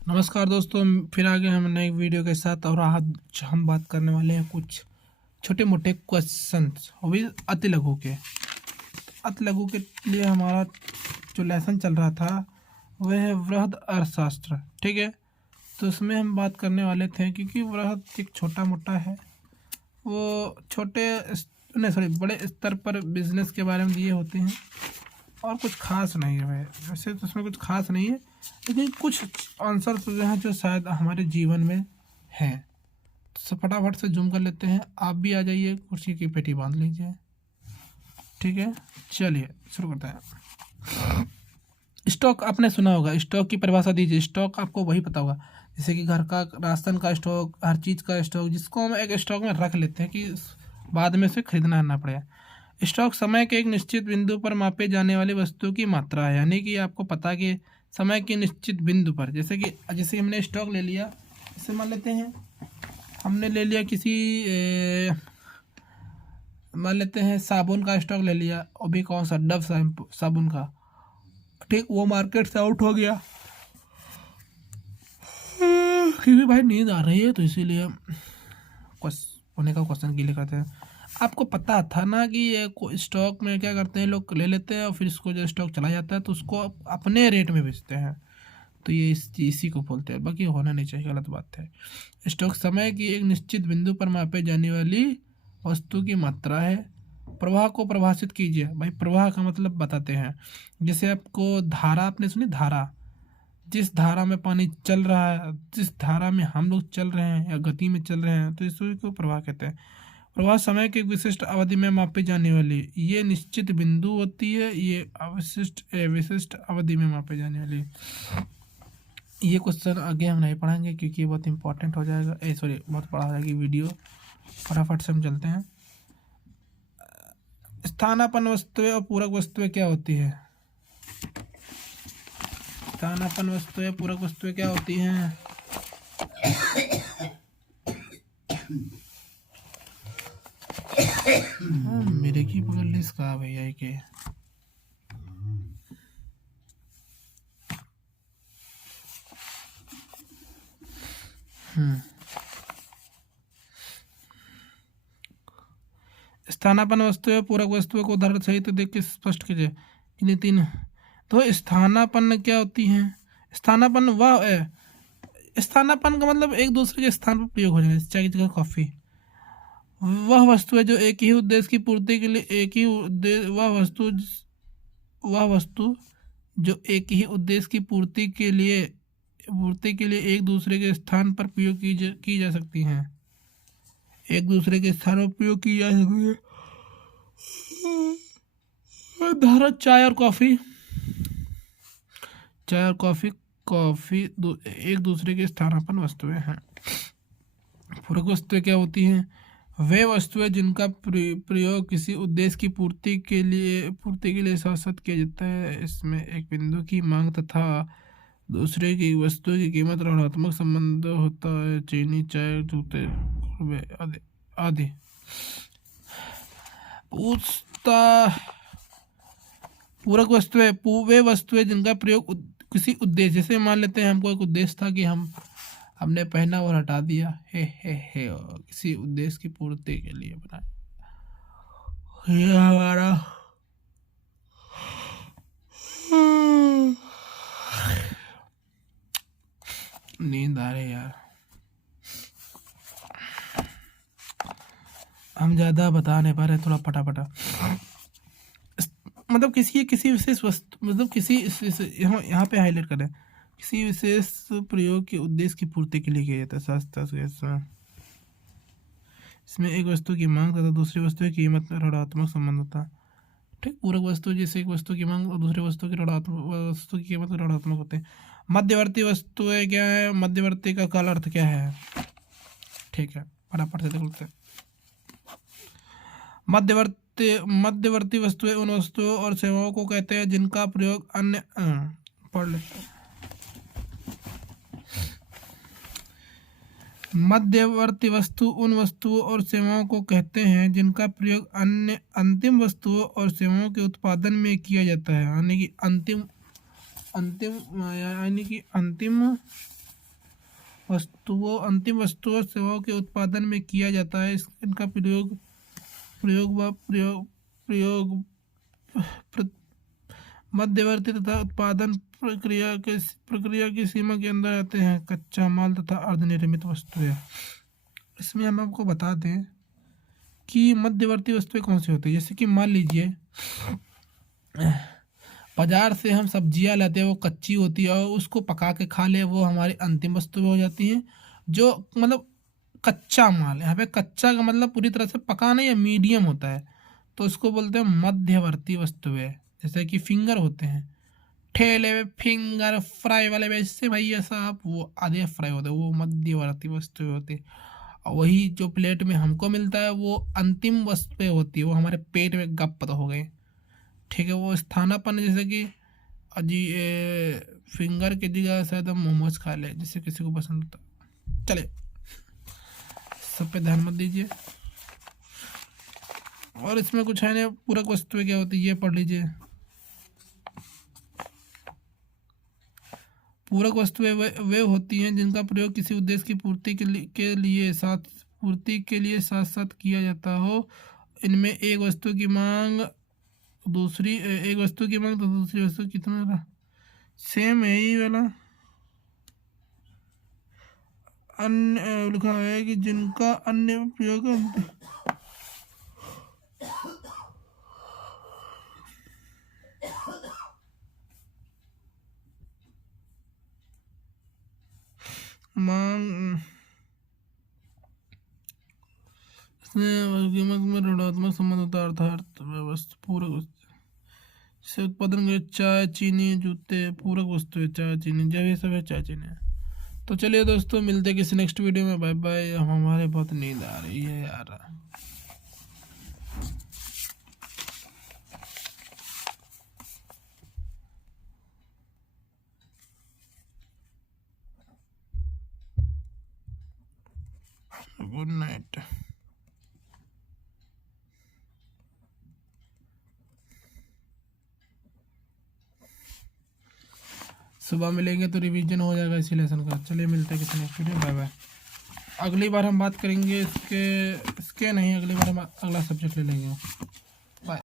नमस्कार दोस्तों, फिर आ गए हम नए वीडियो के साथ। और आज हम बात करने वाले हैं कुछ छोटे मोटे क्वेश्चंस, वो भी अति लघु के। अति लघु के लिए हमारा जो लेसन चल रहा था वह है वृहद अर्थशास्त्र। ठीक है, तो उसमें हम बात करने वाले थे क्योंकि वृहद एक छोटा मोटा है, वो छोटे नहीं सॉरी बड़े स्तर पर बिजनेस के बारे में दिए होते हैं और कुछ खास नहीं है। वैसे तो उसमें कुछ खास नहीं है, लेकिन कुछ आंसर जो हैं जो शायद हमारे जीवन में हैं। तो फटाफट से जूम कर लेते हैं। आप भी आ जाइए, कुर्सी की पेटी बांध लीजिए। ठीक है, चलिए शुरू करते हैं। स्टॉक आपने सुना होगा, स्टॉक की परिभाषा दीजिए। स्टॉक आपको वही पता होगा, जैसे कि घर का राशन का स्टॉक, हर चीज़ का स्टॉक, जिसको हम एक स्टॉक में रख लेते हैं कि बाद में से खरीदना ना पड़े। स्टॉक समय के एक निश्चित बिंदु पर मापे जाने वाली वस्तु की मात्रा है, यानी कि आपको पता कि समय के निश्चित बिंदु पर, जैसे हमने स्टॉक ले लिया, जैसे मान लेते हैं हमने ले लिया मान लेते हैं साबुन का स्टॉक ले लिया, और भी कौन सा, डव साबुन का। ठीक, वो मार्केट से आउट हो गया क्योंकि भाई नींद आ रही है, तो इसीलिए होने का क्वेश्चन के लिए करते हैं। आपको पता था ना कि ये स्टॉक में क्या करते हैं, लोग ले लेते हैं और फिर इसको जो स्टॉक चला जाता है तो उसको अपने रेट में बेचते हैं। तो ये इसी को बोलते हैं, बाकी होना नहीं चाहिए, गलत बात है। स्टॉक समय की एक निश्चित बिंदु पर मापे जाने वाली वस्तु की मात्रा है। प्रवाह को परिभाषित कीजिए। भाई प्रवाह का मतलब बताते हैं। जैसे आपको धारा, आपने सुनी धारा, जिस धारा में पानी चल रहा है, जिस धारा में हम लोग चल रहे हैं या गति में चल रहे हैं, तो इसी को प्रवाह कहते हैं। प्रवाह समय की विशिष्ट अवधि में मापी जाने वाली ये निश्चित बिंदु होती है। ये विशिष्ट अवधि में मापी जाने वाली। ये क्वेश्चन आगे हम नहीं पढ़ाएंगे क्योंकि ये बहुत इंपॉर्टेंट हो जाएगा, बहुत बड़ा हो जाएगी वीडियो। फटाफट से हम चलते हैं। स्थानापन्न वस्तुएं और पूरक वस्तुएं क्या होती है? स्थानापन्न वस्तुएं, पूरक वस्तुएं क्या होती हैं? मेरे की पकड़ लिस का भैया के। स्थानापन्न वस्तुएं, पूरक वस्तुओं को उदाहरण सहित देख के स्पष्ट कीजिए। इन्हीं तीन। तो स्थानापन्न क्या होती हैं? स्थानापन्न वह है, स्थानापन्न का मतलब एक दूसरे के स्थान पर प्रयोग हो जाना, चाय की जगह कॉफी। वह वस्तु है जो एक ही उद्देश्य की पूर्ति के लिए एक ही उद्देश्य वह वस्तु जो एक ही उद्देश्य की पूर्ति के लिए एक दूसरे के स्थान पर प्रयोग की जा सकती हैं। एक दूसरे के स्थान पर प्रयोग की जा सकती है। धारा चाय और कॉफी, चाय और कॉफी एक दूसरे के स्थानापन्न वस्तुएं हैं। पूरक वस्तुएं क्या होती हैं? वे वस्तुएं जिनका प्रयोग किसी उद्देश्य की पूर्ति के लिए साथ किया जाता है। इसमें एक बिंदु की मांग तथा दूसरे की वस्तु की कीमत ऋणात्मक संबंध होता है। चीनी, चाय, जूते आदि आदि। पूरक वस्तुएं वे वस्तुएं जिनका प्रयोग किसी उद्देश्य, जैसे मान लेते हैं हमको एक उद्देश्य था कि हमने पहना और हटा दिया, हे किसी उद्देश्य की पूर्ति के लिए बनाया। ये हमारा नींद आ रही यार, हम ज़्यादा बता नहीं पा रहे, थोड़ा फटाफटा। मतलब किसी विशेष वस्तु, मतलब यहाँ पे हाईलाइट करें, किसी विशेष प्रयोग के उद्देश्य की पूर्ति के लिए किया जाता है। शास्त्र इसमें एक वस्तु की मांग तथा दूसरी वस्तु की कीमत में ऋणात्मक संबंध होता है। ठीक, पूरक वस्तु जैसे एक वस्तु की मांग और दूसरी वस्तु की कीमत ऋणात्मक होते हैं। मध्यवर्ती वस्तुएं क्या है? मध्यवर्ती का काल अर्थ क्या है? ठीक है, फटाफट से देख लेते हैं। मध्यवर्ती वस्तुएं उन वस्तुओं और सेवाओं को कहते हैं जिनका प्रयोग अन्य पढ़ लेते हैं। मध्यवर्ती वस्तु उन वस्तुओं और सेवाओं को कहते हैं जिनका प्रयोग अन्य अंतिम वस्तुओं और सेवाओं के उत्पादन में किया जाता है, यानी कि अंतिम वस्तुओं अंतिम वस्तुओं सेवाओं के उत्पादन में किया जाता है। इनका प्रयोग प्रयोग व प्रयोग प्रयोग प्र- मध्यवर्ती तथा उत्पादन प्रक्रिया की सीमा के अंदर आते हैं। कच्चा माल तथा अर्धनिर्मित वस्तुएं। इसमें हम आपको बता दें कि मध्यवर्ती वस्तुएं कौन सी होती है। जैसे कि मान लीजिए बाजार से हम सब्जियां लाते हैं, वो कच्ची होती है और उसको पका के खा ले, वो हमारी अंतिम वस्तुएं हो जाती हैं। जो मतलब कच्चा माल, यहाँ पे कच्चा का मतलब पूरी तरह से पका नहीं, या मीडियम होता है, तो उसको बोलते हैं मध्यवर्ती वस्तुएं। जैसे कि फिंगर होते हैं, ठेले में फिंगर फ्राई वाले वैसे भैया साहब, वो आधे फ्राई होते हैं, वो मध्यवर्ती वस्तुएं होती है। और वही जो प्लेट में हमको मिलता है वो अंतिम वस्तुएं होती है, वो हमारे पेट में गप हो गए। ठीक है, वो स्थानापन्न, जैसे कि अजी फिंगर की जगह शायद हम मोमोज खा ले, जिससे किसी को पसंद होता। चले, सब पे ध्यान मत दीजिए। और इसमें कुछ है नहीं। पूरक वस्तुएं क्या होती है ये पढ़ लीजिए। पूरक वस्तुएं वे होती हैं जिनका प्रयोग किसी उद्देश्य की पूर्ति के लिए साथ साथ किया जाता हो। इनमें एक वस्तु की मांग तो दूसरी वस्तु कितना सेम है ही वाला। अन्य लिखा है कि जिनका अन्य प्रयोग मांग कीमत में ऋणात्मक संबंध होता है, अर्थात वस्तु पूरक वस्तु से उत्पादन के चाय चीनी जूते पूरक वस्तु है, चाय चीनी जब ये सब है चाय चीनी। तो चलिए दोस्तों, मिलते हैं किसी नेक्स्ट वीडियो में। Bye bye. हमारे बहुत नींद आ रही है यार। Good night. सुबह मिलेंगे तो रिवीजन हो जाएगा इसी लेसन का। चलिए मिलते हैं किसी नेक्स्ट वीडियो। Bye bye. अगली बार हम बात करेंगे इसके नहीं, अगली बार हम अगला सब्जेक्ट ले लेंगे।